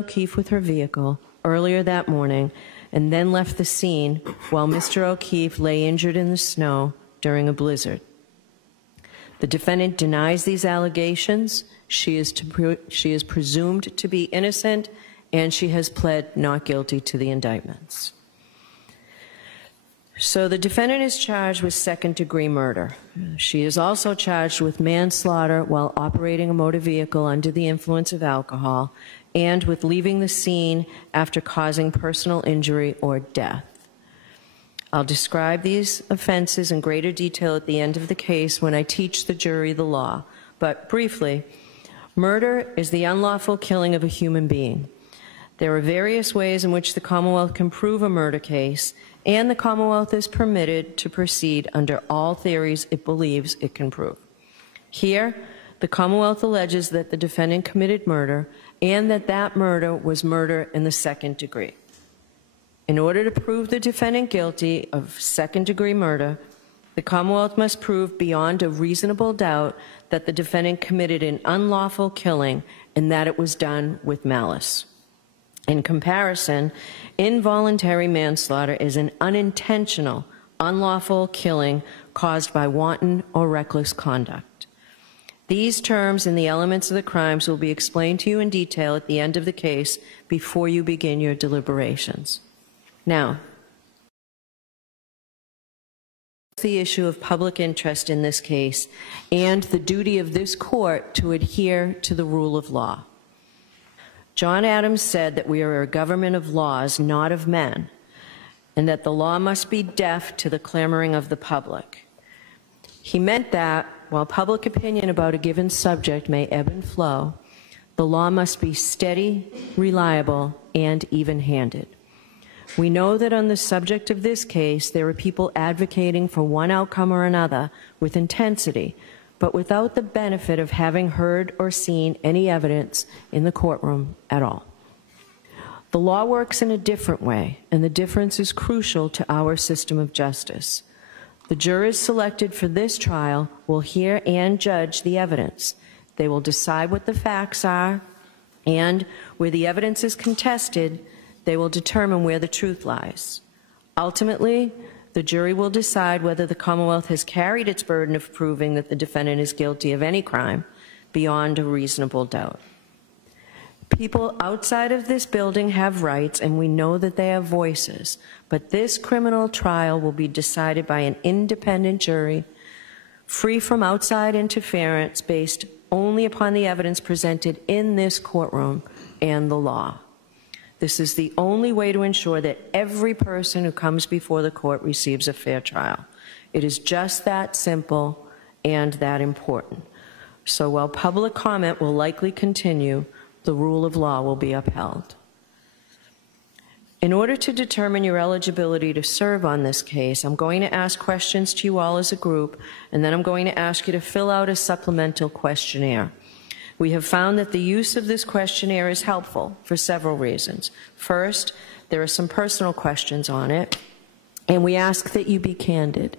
O'Keefe with her vehicle earlier that morning and then left the scene while Mr. O'Keefe lay injured in the snow during a blizzard. The defendant denies these allegations. She is presumed to be innocent, and she has pled not guilty to the indictments. So the defendant is charged with second-degree murder. She is also charged with manslaughter while operating a motor vehicle under the influence of alcohol and with leaving the scene after causing personal injury or death. I'll describe these offenses in greater detail at the end of the case when I teach the jury the law. But briefly, murder is the unlawful killing of a human being. There are various ways in which the Commonwealth can prove a murder case, and the Commonwealth is permitted to proceed under all theories it believes it can prove. Here, the Commonwealth alleges that the defendant committed murder and that that murder was murder in the second degree. In order to prove the defendant guilty of second-degree murder, the Commonwealth must prove beyond a reasonable doubt that the defendant committed an unlawful killing and that it was done with malice. In comparison, involuntary manslaughter is an unintentional, unlawful killing caused by wanton or reckless conduct. These terms and the elements of the crimes will be explained to you in detail at the end of the case before you begin your deliberations. Now, the issue of public interest in this case and the duty of this court to adhere to the rule of law. John Adams said that we are a government of laws, not of men, and that the law must be deaf to the clamoring of the public. He meant that while public opinion about a given subject may ebb and flow, the law must be steady, reliable, and even-handed. We know that on the subject of this case, there are people advocating for one outcome or another with intensity, but without the benefit of having heard or seen any evidence in the courtroom at all. The law works in a different way, and the difference is crucial to our system of justice. The jurors selected for this trial will hear and judge the evidence. They will decide what the facts are, and where the evidence is contested, they will determine where the truth lies. Ultimately, the jury will decide whether the Commonwealth has carried its burden of proving that the defendant is guilty of any crime beyond a reasonable doubt. People outside of this building have rights, and we know that they have voices, but this criminal trial will be decided by an independent jury, free from outside interference, based only upon the evidence presented in this courtroom and the law. This is the only way to ensure that every person who comes before the court receives a fair trial. It is just that simple and that important. So while public comment will likely continue, the rule of law will be upheld. In order to determine your eligibility to serve on this case, I'm going to ask questions to you all as a group, and then I'm going to ask you to fill out a supplemental questionnaire. We have found that the use of this questionnaire is helpful for several reasons. First, there are some personal questions on it, and we ask that you be candid.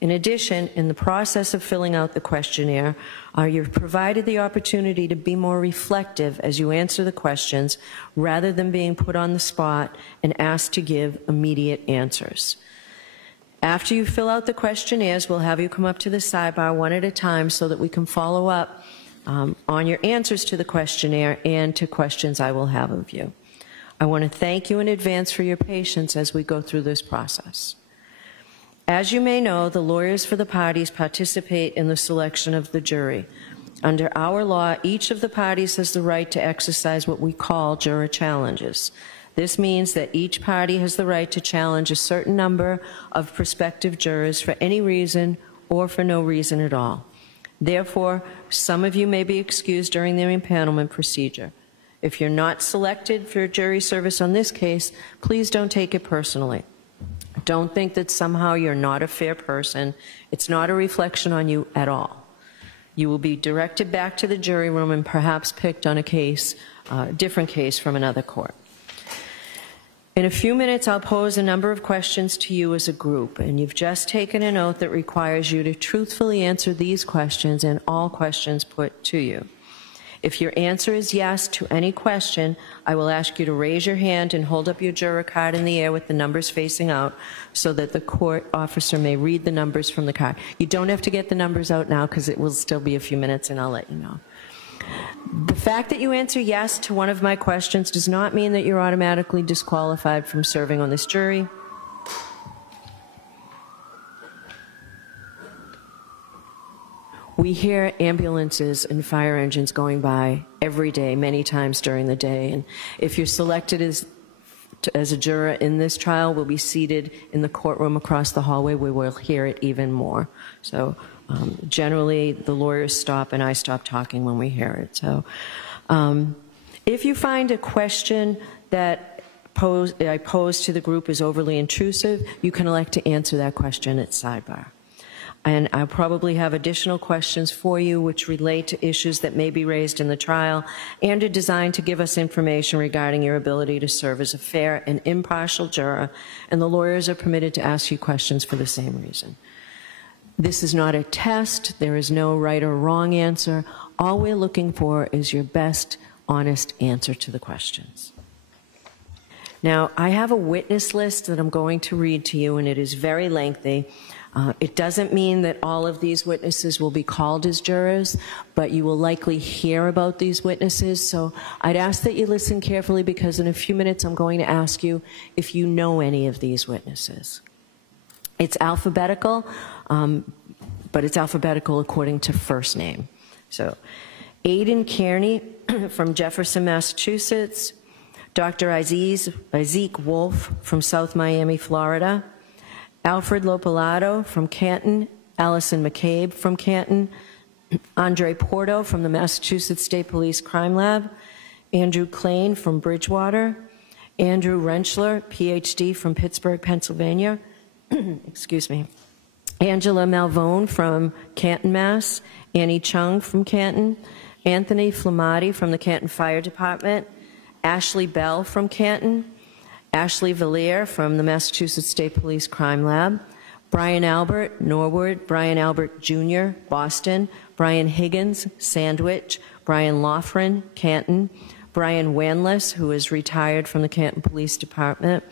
In addition, in the process of filling out the questionnaire, you're provided the opportunity to be more reflective as you answer the questions rather than being put on the spot and asked to give immediate answers. After you fill out the questionnaires, we'll have you come up to the sidebar one at a time so that we can follow up on your answers to the questionnaire and to questions I will have of you. I want to thank you in advance for your patience as we go through this process. As you may know, the lawyers for the parties participate in the selection of the jury. Under our law, each of the parties has the right to exercise what we call juror challenges. This means that each party has the right to challenge a certain number of prospective jurors for any reason or for no reason at all. Therefore, some of you may be excused during the impanelment procedure. If you're not selected for jury service on this case, please don't take it personally. Don't think that somehow you're not a fair person. It's not a reflection on you at all. You will be directed back to the jury room and perhaps picked on a case, different case from another court. In a few minutes, I'll pose a number of questions to you as a group, and you've just taken an oath that requires you to truthfully answer these questions and all questions put to you. If your answer is yes to any question, I will ask you to raise your hand and hold up your juror card in the air with the numbers facing out so that the court officer may read the numbers from the card. You don't have to get the numbers out now because it will still be a few minutes and I'll let you know. The fact that you answer yes to one of my questions does not mean that you're automatically disqualified from serving on this jury. We hear ambulances and fire engines going by every day, many times during the day. And if you're selected as a juror in this trial, we'll be seated in the courtroom across the hallway where we'll hear it even more. So generally, the lawyers stop and I stop talking when we hear it. So if you find a question that I pose to the group is overly intrusive, you can elect to answer that question at sidebar. And I'll probably have additional questions for you which relate to issues that may be raised in the trial and are designed to give us information regarding your ability to serve as a fair and impartial juror, and the lawyers are permitted to ask you questions for the same reason. This is not a test. There is no right or wrong answer. All we're looking for is your best, honest answer to the questions. Now, I have a witness list that I'm going to read to you, and it is very lengthy. It doesn't mean that all of these witnesses will be called as jurors, but you will likely hear about these witnesses. So I'd ask that you listen carefully because in a few minutes I'm going to ask you if you know any of these witnesses. It's alphabetical, but it's alphabetical according to first name. So Aidan Kearney from Jefferson, Massachusetts. Dr. Isaac Wolf from South Miami, Florida. Alfred Lopalato from Canton, Allison McCabe from Canton, Andre Porto from the Massachusetts State Police Crime Lab, Andrew Klain from Bridgewater, Andrew Renschler, PhD from Pittsburgh, Pennsylvania, excuse me, Angela Malvone from Canton, Mass, Annie Chung from Canton, Anthony Flamati from the Canton Fire Department, Ashley Bell from Canton, Ashley Villier from the Massachusetts State Police Crime Lab, Brian Albert, Norwood, Brian Albert Jr., Boston, Brian Higgins, Sandwich, Brian Loughran, Canton, Brian Wanless, who is retired from the Canton Police Department,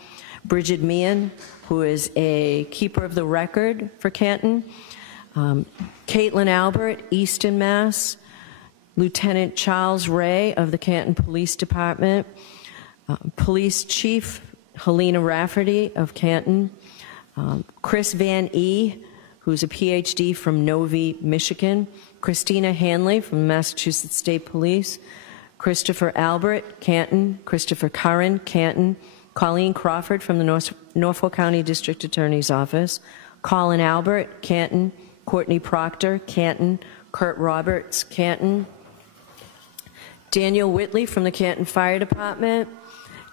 Bridget Meehan, who is a keeper of the record for Canton, Caitlin Albert, Easton, Mass, Lieutenant Charles Ray of the Canton Police Department, Police Chief Helena Rafferty of Canton, Chris Van E., who's a PhD from Novi, Michigan, Christina Hanley from the Massachusetts State Police, Christopher Albert, Canton, Christopher Curran, Canton, Colleen Crawford from the Norfolk County District Attorney's Office, Colin Albert, Canton, Courtney Proctor, Canton, Kurt Roberts, Canton, Daniel Whitley from the Canton Fire Department,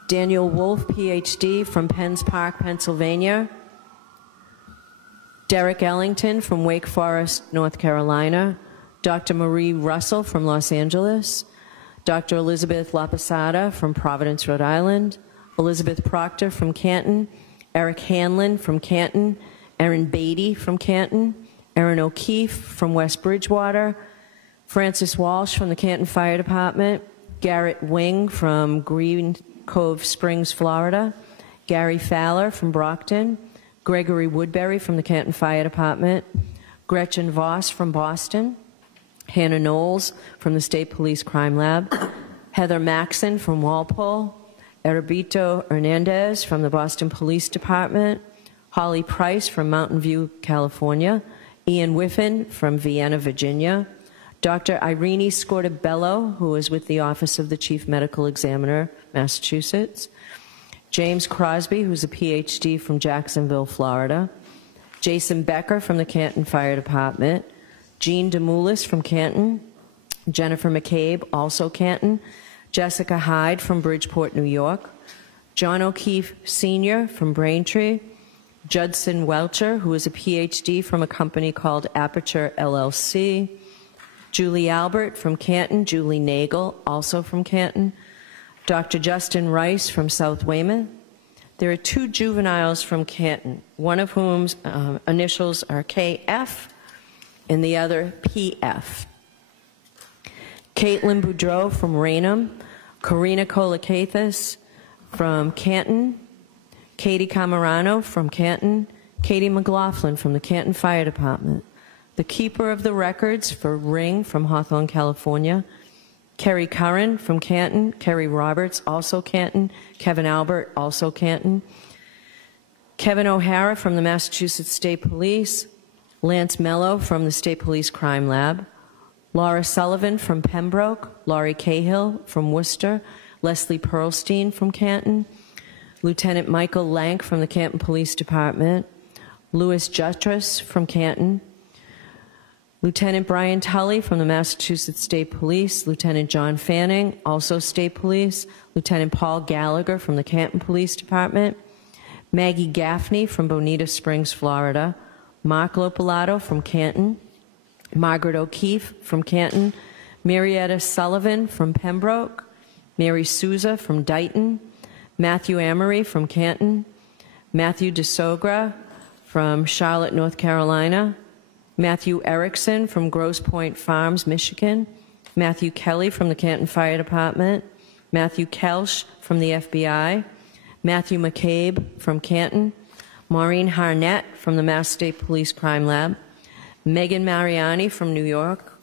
Daniel Wolf, PhD from Penns Park, Pennsylvania, Derek Ellington from Wake Forest, North Carolina, Dr. Marie Russell from Los Angeles, Dr. Elizabeth Lapasada from Providence, Rhode Island, Elizabeth Proctor from Canton, Eric Hanlon from Canton, Erin Beatty from Canton, Erin O'Keefe from West Bridgewater, Francis Walsh from the Canton Fire Department, Garrett Wing from Green Cove Springs, Florida, Gary Fowler from Brockton, Gregory Woodbury from the Canton Fire Department, Gretchen Voss from Boston, Hannah Knowles from the State Police Crime Lab, Heather Maxon from Walpole, Herberto Hernandez from the Boston Police Department, Holly Price from Mountain View, California, Ian Whiffen from Vienna, Virginia, Dr. Irene Scortabello, who is with the Office of the Chief Medical Examiner, Massachusetts, James Crosby, who's a PhD from Jacksonville, Florida, Jason Becker from the Canton Fire Department, Jean DeMoulis from Canton, Jennifer McCabe, also Canton, Jessica Hyde from Bridgeport, New York, John O'Keefe Sr. from Braintree, Judson Welcher, who is a PhD from a company called Aperture LLC, Julie Albert from Canton, Julie Nagel, also from Canton, Dr. Justin Rice from South Weymouth. There are two juveniles from Canton, one of whom's initials are KF and the other PF. Caitlin Boudreau from Raynham, Karina Kolakathis from Canton, Katie Camarano from Canton, Katie McLaughlin from the Canton Fire Department, the keeper of the records for Ring from Hawthorne, California, Kerry Curran from Canton, Kerry Roberts, also Canton, Kevin Albert, also Canton, Kevin O'Hara from the Massachusetts State Police, Lance Mello from the State Police Crime Lab, Laura Sullivan from Pembroke, Laurie Cahill from Worcester, Leslie Pearlstein from Canton, Lieutenant Michael Lank from the Canton Police Department, Louis Jutras from Canton, Lieutenant Brian Tully from the Massachusetts State Police, Lieutenant John Fanning, also State Police, Lieutenant Paul Gallagher from the Canton Police Department, Maggie Gaffney from Bonita Springs, Florida, Mark Lopalato from Canton, Margaret O'Keefe from Canton, Marietta Sullivan from Pembroke, Mary Souza from Dighton, Matthew Amory from Canton, Matthew DeSogra from Charlotte, North Carolina, Matthew Erickson from Grosse Pointe Farms, Michigan, Matthew Kelly from the Canton Fire Department, Matthew Kelsch from the FBI, Matthew McCabe from Canton, Maureen Harnett from the Mass State Police Crime Lab, Megan Mariani from New York,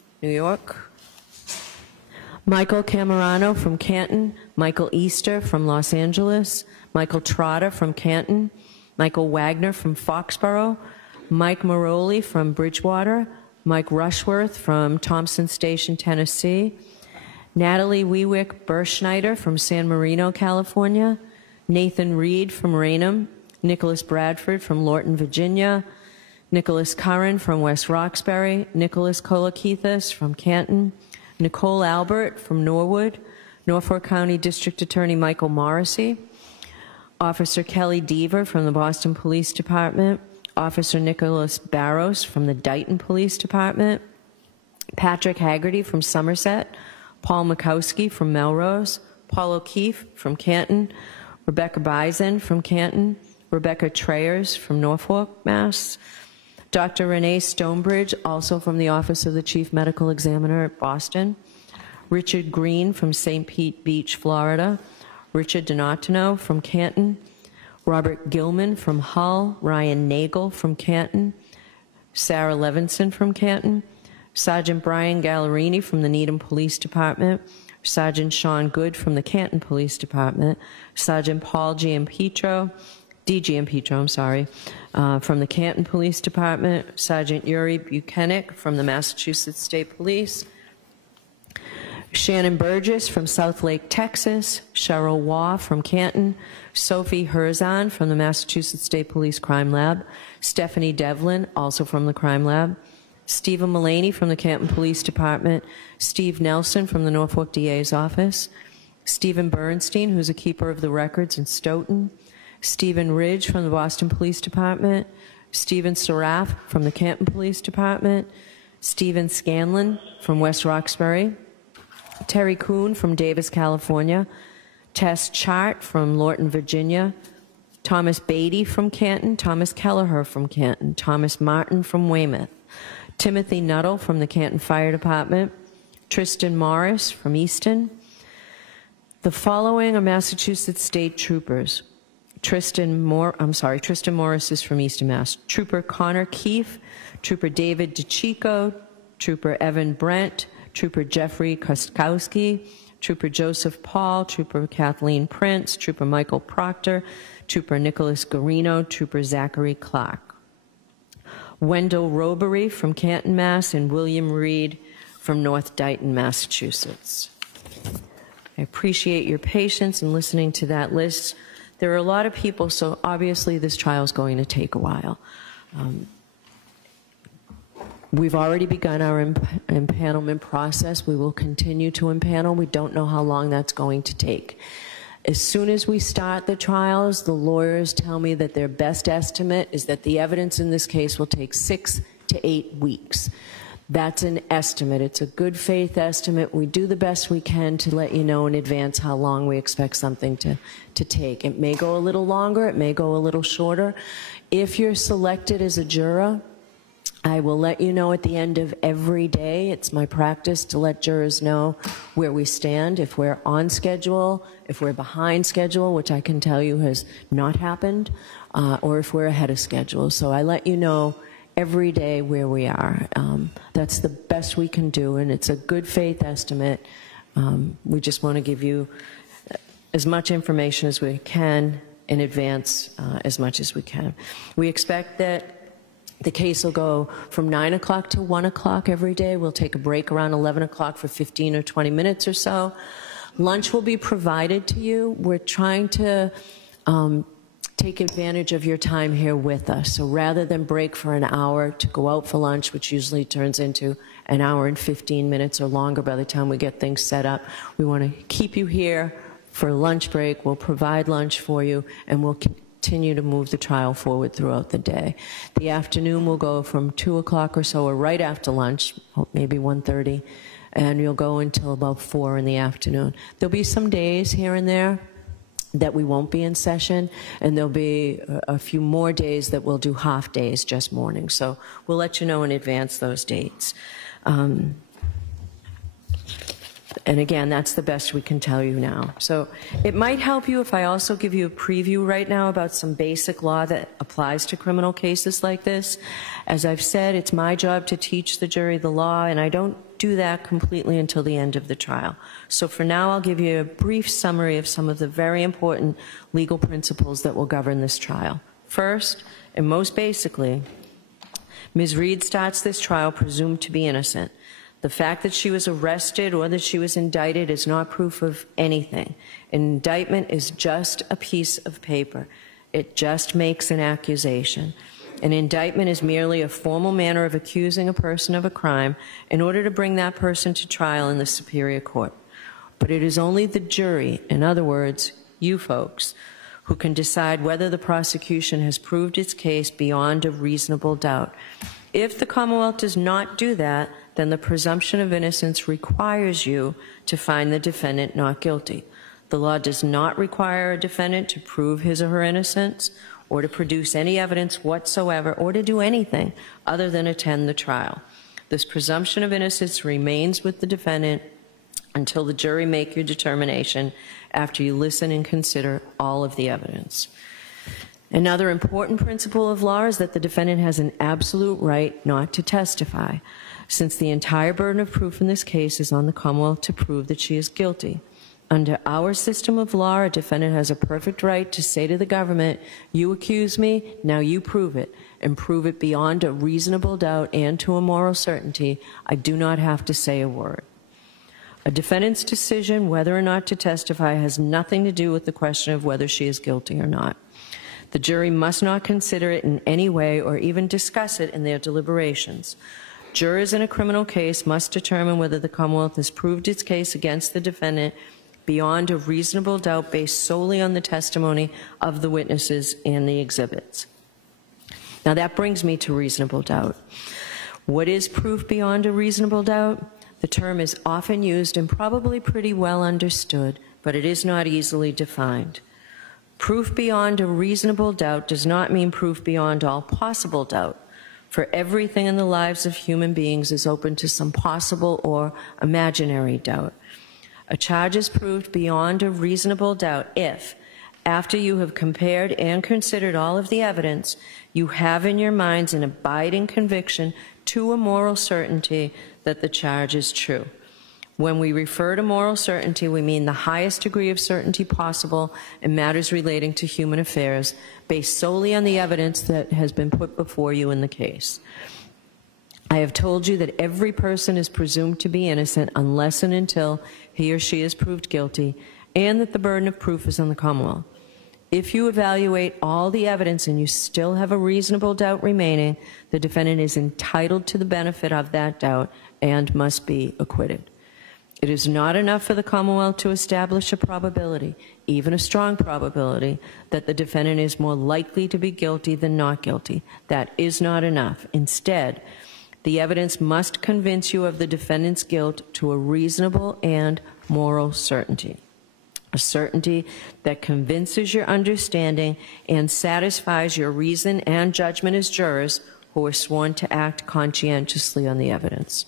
Michael Camarano from Canton, Michael Easter from Los Angeles, Michael Trotter from Canton, Michael Wagner from Foxborough, Mike Maroli from Bridgewater, Mike Rushworth from Thompson Station, Tennessee, Natalie Weewick Berschneider from San Marino, California, Nathan Reed from Raynham, Nicholas Bradford from Lorton, Virginia, Nicholas Curran from West Roxbury, Nicholas Kolakethis from Canton, Nicole Albert from Norwood, Norfolk County District Attorney Michael Morrissey, Officer Kelly Deaver from the Boston Police Department, Officer Nicholas Barros from the Dighton Police Department, Patrick Haggerty from Somerset, Paul Mikowski from Melrose, Paul O'Keefe from Canton, Rebecca Bison from Canton, Rebecca Trayers from Norfolk, Mass., Dr. Renee Stonebridge, also from the Office of the Chief Medical Examiner at Boston, Richard Green from St. Pete Beach, Florida, Richard Donatino from Canton, Robert Gilman from Hull, Ryan Nagel from Canton, Sarah Levinson from Canton, Sergeant Brian Gallerini from the Needham Police Department, Sergeant Sean Good from the Canton Police Department, Sergeant Paul Giampietro, from the Canton Police Department, Sergeant Yuri Buchanan from the Massachusetts State Police, Shannon Burgess from South Lake, Texas, Cheryl Waugh from Canton, Sophie Herzon from the Massachusetts State Police Crime Lab, Stephanie Devlin, also from the Crime Lab, Stephen Mullaney from the Canton Police Department, Steve Nelson from the Norfolk DA's office, Stephen Bernstein, who's a keeper of the records in Stoughton, Stephen Ridge from the Boston Police Department, Stephen Seraph from the Canton Police Department, Stephen Scanlon from West Roxbury, Terry Kuhn from Davis, California, Tess Chart from Lorton, Virginia, Thomas Beatty from Canton, Thomas Kelleher from Canton, Thomas Martin from Weymouth, Timothy Nuttall from the Canton Fire Department, Tristan Morris from Easton. The following are Massachusetts State Troopers. Tristan Morris is from Easton, Mass. Trooper Connor Keefe, Trooper David DeChico, Trooper Evan Brent, Trooper Jeffrey Koskowski, Trooper Joseph Paul, Trooper Kathleen Prince, Trooper Michael Proctor, Trooper Nicholas Garino, Trooper Zachary Clark. Wendell Robery from Canton, Mass., and William Reed from North Dighton, Massachusetts. I appreciate your patience in listening to that list. There are a lot of people, so obviously this trial is going to take a while. We've already begun our impanelment process. We will continue to impanel. We don't know how long that's going to take. As soon as we start the trials, the lawyers tell me that their best estimate is that the evidence in this case will take 6 to 8 weeks. That's an estimate. It's a good faith estimate. We do the best we can to let you know in advance how long we expect something to take. It may go a little longer. It may go a little shorter. If you're selected as a juror, I will let you know at the end of every day. It's my practice to let jurors know where we stand, if we're on schedule, if we're behind schedule, which I can tell you has not happened, or if we're ahead of schedule. So I let you know every day where we are. That's the best we can do, and it's a good faith estimate. We just want to give you as much information as we can in advance, as much as we can. We expect that the case will go from 9 o'clock to 1 o'clock every day. We'll take a break around 11 o'clock for 15 or 20 minutes or so. Lunch will be provided to you. We're trying to take advantage of your time here with us. So rather than break for an hour to go out for lunch, which usually turns into an hour and 15 minutes or longer by the time we get things set up, we want to keep you here for a lunch break. We'll provide lunch for you, and we'll continue to move the trial forward throughout the day. The afternoon will go from 2 o'clock or so, or right after lunch, maybe 1:30, and you'll go until about 4 in the afternoon. There'll be some days here and there that we won't be in session, and there'll be a few more days that we'll do half days, just mornings. So we'll let you know in advance those dates. And again, that's the best we can tell you now. So it might help you if I also give you a preview right now about some basic law that applies to criminal cases like this. As I've said, it's my job to teach the jury the law, and I don't do that completely until the end of the trial. So for now, I'll give you a brief summary of some of the very important legal principles that will govern this trial. First, and most basically, Ms. Reed starts this trial presumed to be innocent. The fact that she was arrested or that she was indicted is not proof of anything. An indictment is just a piece of paper. It just makes an accusation. An indictment is merely a formal manner of accusing a person of a crime in order to bring that person to trial in the superior court. But it is only the jury, in other words, you folks, who can decide whether the prosecution has proved its case beyond a reasonable doubt. If the Commonwealth does not do that, then the presumption of innocence requires you to find the defendant not guilty. The law does not require a defendant to prove his or her innocence or to produce any evidence whatsoever or to do anything other than attend the trial. This presumption of innocence remains with the defendant until the jury make your determination after you listen and consider all of the evidence. Another important principle of law is that the defendant has an absolute right not to testify, since the entire burden of proof in this case is on the Commonwealth to prove that she is guilty. Under our system of law, a defendant has a perfect right to say to the government, you accuse me, now you prove it, and prove it beyond a reasonable doubt and to a moral certainty. I do not have to say a word. A defendant's decision whether or not to testify has nothing to do with the question of whether she is guilty or not. The jury must not consider it in any way or even discuss it in their deliberations. Jurors in a criminal case must determine whether the Commonwealth has proved its case against the defendant beyond a reasonable doubt based solely on the testimony of the witnesses and the exhibits. Now that brings me to reasonable doubt. What is proof beyond a reasonable doubt? The term is often used and probably pretty well understood, but it is not easily defined. Proof beyond a reasonable doubt does not mean proof beyond all possible doubt, for everything in the lives of human beings is open to some possible or imaginary doubt. A charge is proved beyond a reasonable doubt if, after you have compared and considered all of the evidence, you have in your minds an abiding conviction to a moral certainty that the charge is true. When we refer to moral certainty, we mean the highest degree of certainty possible in matters relating to human affairs, based solely on the evidence that has been put before you in the case. I have told you that every person is presumed to be innocent unless and until he or she is proved guilty, and that the burden of proof is on the Commonwealth. If you evaluate all the evidence and you still have a reasonable doubt remaining, the defendant is entitled to the benefit of that doubt and must be acquitted. It is not enough for the Commonwealth to establish a probability, even a strong probability, that the defendant is more likely to be guilty than not guilty. That is not enough. Instead, the evidence must convince you of the defendant's guilt to a reasonable and moral certainty. A certainty that convinces your understanding and satisfies your reason and judgment as jurors who are sworn to act conscientiously on the evidence.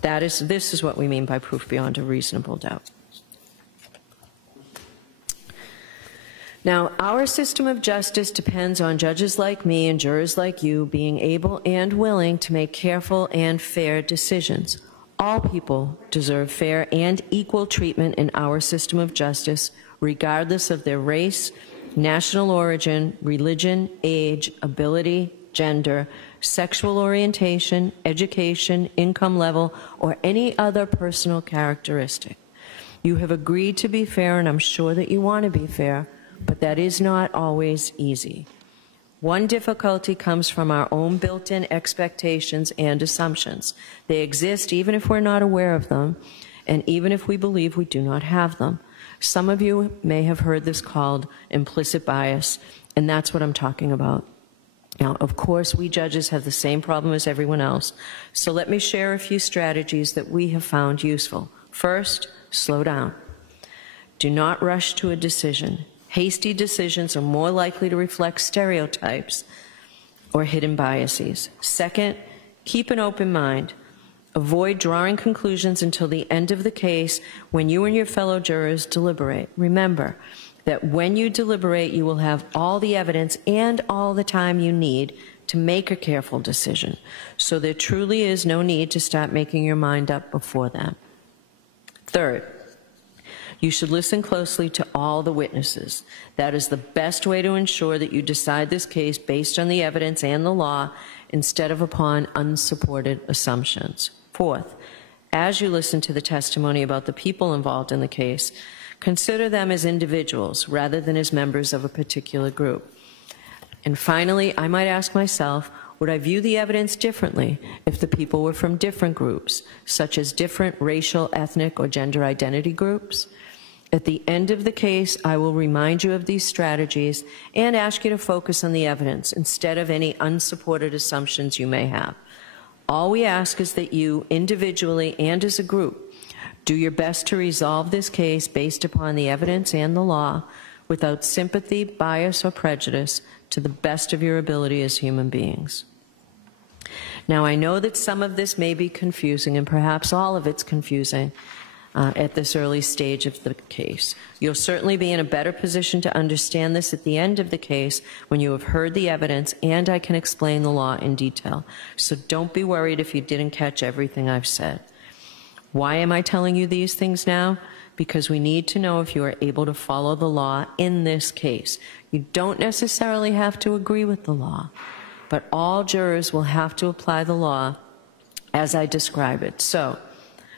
This is what we mean by proof beyond a reasonable doubt. Now, our system of justice depends on judges like me and jurors like you being able and willing to make careful and fair decisions. All people deserve fair and equal treatment in our system of justice, regardless of their race, national origin, religion, age, ability, gender, sexual orientation, education, income level, or any other personal characteristic. You have agreed to be fair, and I'm sure that you want to be fair, but that is not always easy. One difficulty comes from our own built-in expectations and assumptions. They exist even if we're not aware of them, and even if we believe we do not have them. Some of you may have heard this called implicit bias, and that's what I'm talking about. Now, of course, we judges have the same problem as everyone else, so let me share a few strategies that we have found useful. First, slow down. Do not rush to a decision. Hasty decisions are more likely to reflect stereotypes or hidden biases. Second, keep an open mind. Avoid drawing conclusions until the end of the case when you and your fellow jurors deliberate. Remember that when you deliberate, you will have all the evidence and all the time you need to make a careful decision. So there truly is no need to start making your mind up before then. Third, you should listen closely to all the witnesses. That is the best way to ensure that you decide this case based on the evidence and the law instead of upon unsupported assumptions. Fourth, as you listen to the testimony about the people involved in the case, consider them as individuals rather than as members of a particular group. And finally, I might ask myself, would I view the evidence differently if the people were from different groups, such as different racial, ethnic, or gender identity groups? At the end of the case, I will remind you of these strategies and ask you to focus on the evidence instead of any unsupported assumptions you may have. All we ask is that you, individually and as a group, do your best to resolve this case based upon the evidence and the law without sympathy, bias, or prejudice to the best of your ability as human beings. Now, I know that some of this may be confusing, and perhaps all of it's confusing at this early stage of the case. You'll certainly be in a better position to understand this at the end of the case when you have heard the evidence and I can explain the law in detail. So don't be worried if you didn't catch everything I've said. Why am I telling you these things now? Because we need to know if you are able to follow the law in this case. You don't necessarily have to agree with the law, but all jurors will have to apply the law as I describe it. So,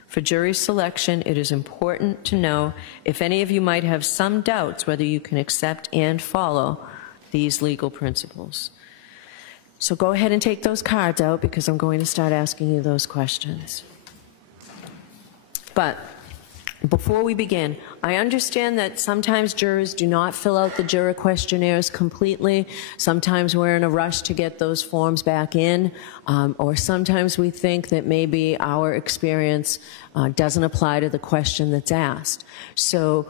for jury selection, it is important to know if any of you might have some doubts whether you can accept and follow these legal principles. So go ahead and take those cards out because I'm going to start asking you those questions. But before we begin, I understand that sometimes jurors do not fill out the juror questionnaires completely. Sometimes we're in a rush to get those forms back in, or sometimes we think that maybe our experience doesn't apply to the question that's asked. So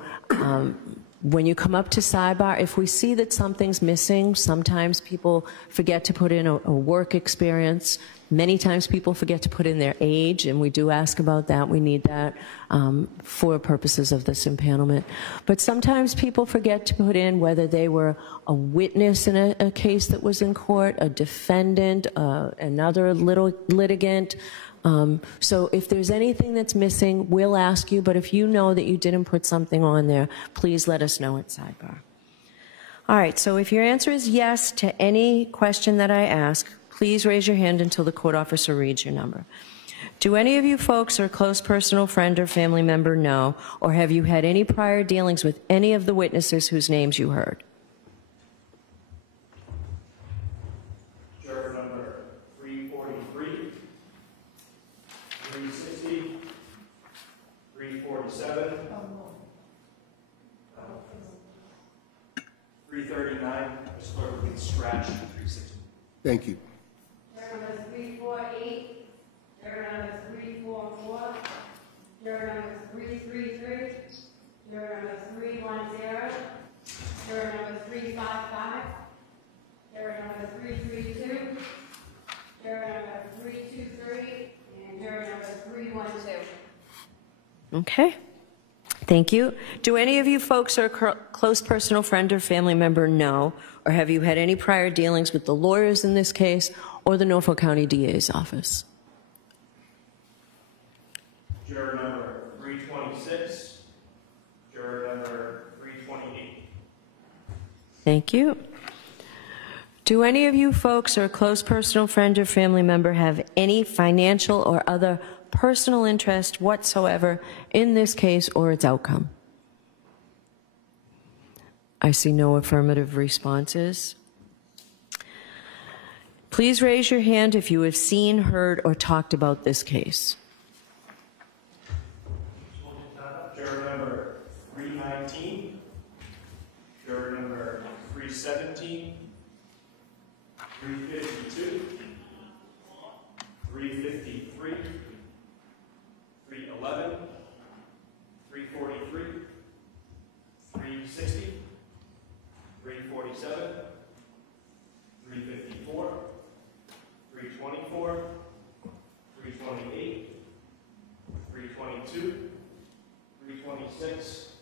when you come up to sidebar, if we see that something's missing, sometimes people forget to put in a work experience. Many times people forget to put in their age, and we do ask about that. We need that for purposes of this impanelment. But sometimes people forget to put in whether they were a witness in a case that was in court, a defendant, another litigant. So if there's anything that's missing, we'll ask you, but if you know that you didn't put something on there, please let us know at sidebar. All right, so if your answer is yes to any question that I ask, please raise your hand until the court officer reads your number. Do any of you folks or a close personal friend or family member know, or have you had any prior dealings with any of the witnesses whose names you heard? Juror number 343, 360, 347, 339. This clerk will get scratched. 360. Thank you. Juror number 348, juror number 344, juror number 333, juror number 310, juror number 355, juror number 332, Okay. Thank you. Do any of you folks or close personal friend or family member know, or have you had any prior dealings with the lawyers in this case or the Norfolk County DA's office? Juror number 326, juror number 328. Thank you. Do any of you folks or a close personal friend or family member have any financial or other personal interest whatsoever in this case or its outcome? I see no affirmative responses. Please raise your hand if you have seen, heard, or talked about this case. Juror number 319, juror number 317, 352, 353, 311, 343, 360, 347, 354, 324, 328, 322, 326,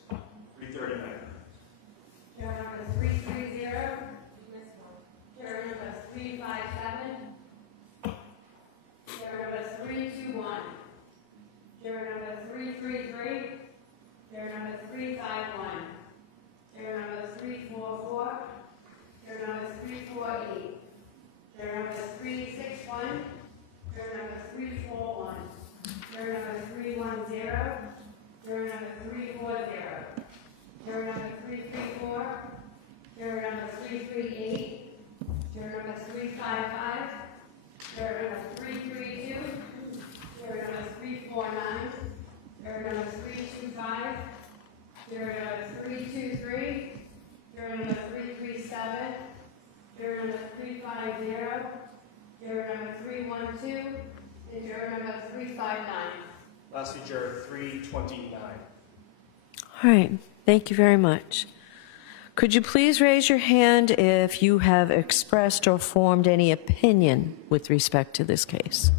339. Juror number 330. Juror number 357. Juror number 321. Juror number 333. Juror number 351. Juror number 344. Juror number 348. Juror number 361. Juror number 341. Juror number 310. Juror number 340. Juror number 334. Juror number 338. Juror number 355. Juror number 332. Juror number 349. Juror number 325. Juror number 323. Juror number 337. Juror number 350. Juror number 312. And juror number 359. Lastly, juror 329. All right. Thank you very much. Could you please raise your hand if you have expressed or formed any opinion with respect to this case?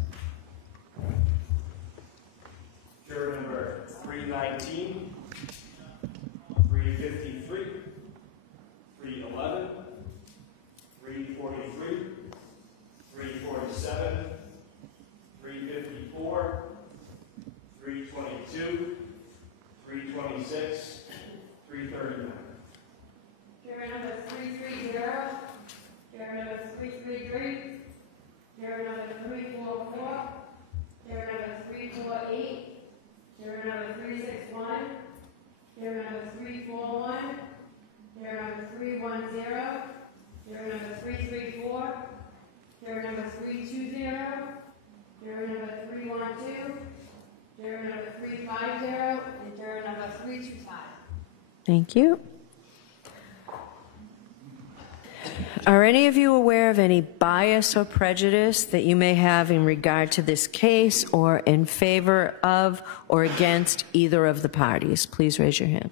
Juror number 319, 353, 311, 343, 347, 354, 322, 326, 339. Juror number 330. Juror number 333. Juror number 344. Juror number 348. Juror number 361. Juror number 341. Juror number 310. Juror number 334. Juror number 320. Juror number 312. Juror number 350. And juror number 325. Thank you. Are any of you aware of any bias or prejudice that you may have in regard to this case or in favor of or against either of the parties? Please raise your hand.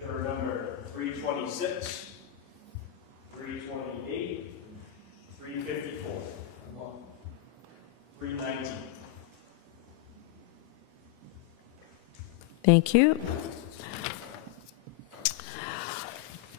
Juror number 326, 328, 354, 319. Thank you.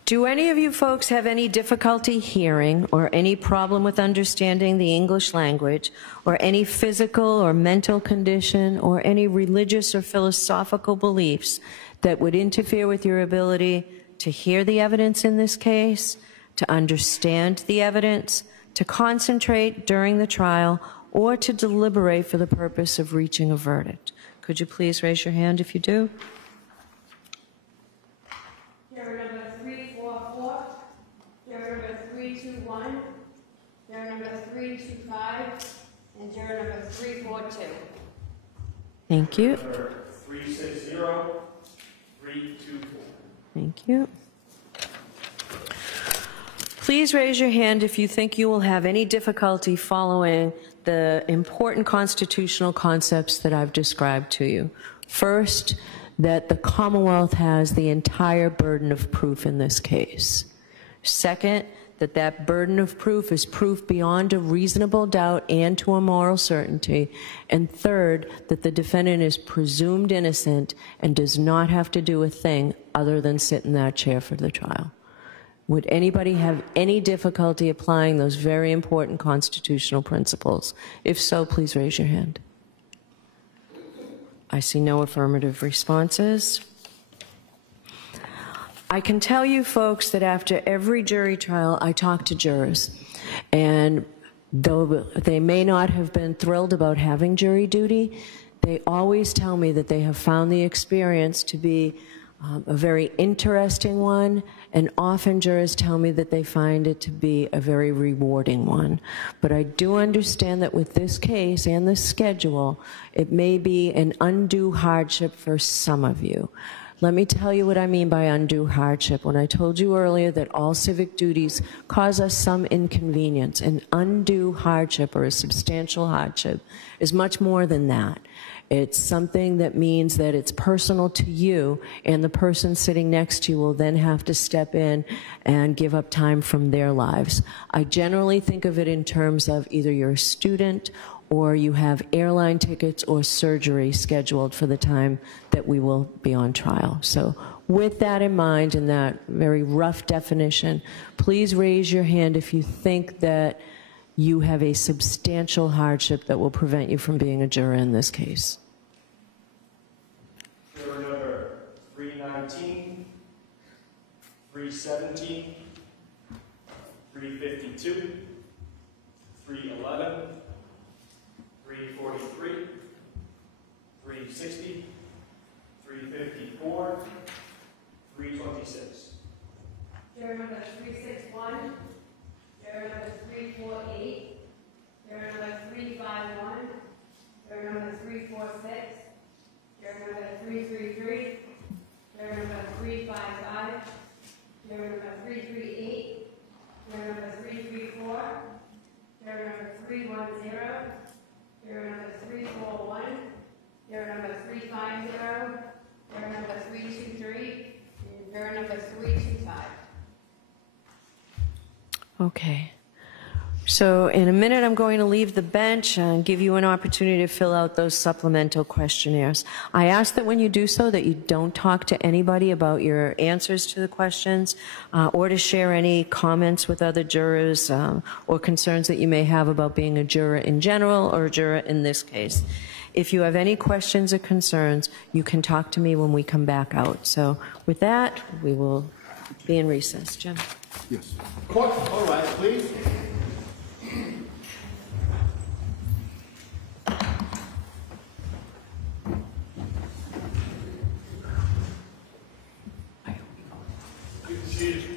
Do any of you folks have any difficulty hearing or any problem with understanding the English language or any physical or mental condition or any religious or philosophical beliefs that would interfere with your ability to hear the evidence in this case, to understand the evidence, to concentrate during the trial, or to deliberate for the purpose of reaching a verdict? Could you please raise your hand if you do? Juror number 344. Juror number 321. Juror number 325. And juror number 342. Thank you. Number 360, 324. Thank you. Please raise your hand if you think you will have any difficulty following the important constitutional concepts that I've described to you. First, that the Commonwealth has the entire burden of proof in this case. Second, that that burden of proof is proof beyond a reasonable doubt and to a moral certainty. And third, that the defendant is presumed innocent and does not have to do a thing other than sit in that chair for the trial. Would anybody have any difficulty applying those very important constitutional principles? If so, please raise your hand. I see no affirmative responses. I can tell you folks that after every jury trial, I talk to jurors. And though they may not have been thrilled about having jury duty, they always tell me that they have found the experience to be a very interesting one, and often jurors tell me that they find it to be a very rewarding one. But I do understand that with this case and this schedule, it may be an undue hardship for some of you. Let me tell you what I mean by undue hardship. When I told you earlier that all civic duties cause us some inconvenience, an undue hardship or a substantial hardship is much more than that. It's something that means that it's personal to you, and the person sitting next to you will then have to step in and give up time from their lives. I generally think of it in terms of either you're a student or you have airline tickets or surgery scheduled for the time that we will be on trial. So with that in mind and that very rough definition, please raise your hand if you think that you have a substantial hardship that will prevent you from being a juror in this case. Juror number 319, 317, 352, 311, 343, 360, 354, 326. Juror number 361. Juror number 348, juror number 351, juror number 346, juror number 333, juror number 355, juror number 338, juror number 334, juror number 310, juror number 341, juror number 350, juror number 323, and juror number 325. Okay. So in a minute, I'm going to leave the bench and give you an opportunity to fill out those supplemental questionnaires. I ask that when you do so that you don't talk to anybody about your answers to the questions or to share any comments with other jurors or concerns that you may have about being a juror in general or a juror in this case. If you have any questions or concerns, you can talk to me when we come back out. So with that, we will be in recess. Jim? Yes. Court, all right, please. Please proceed.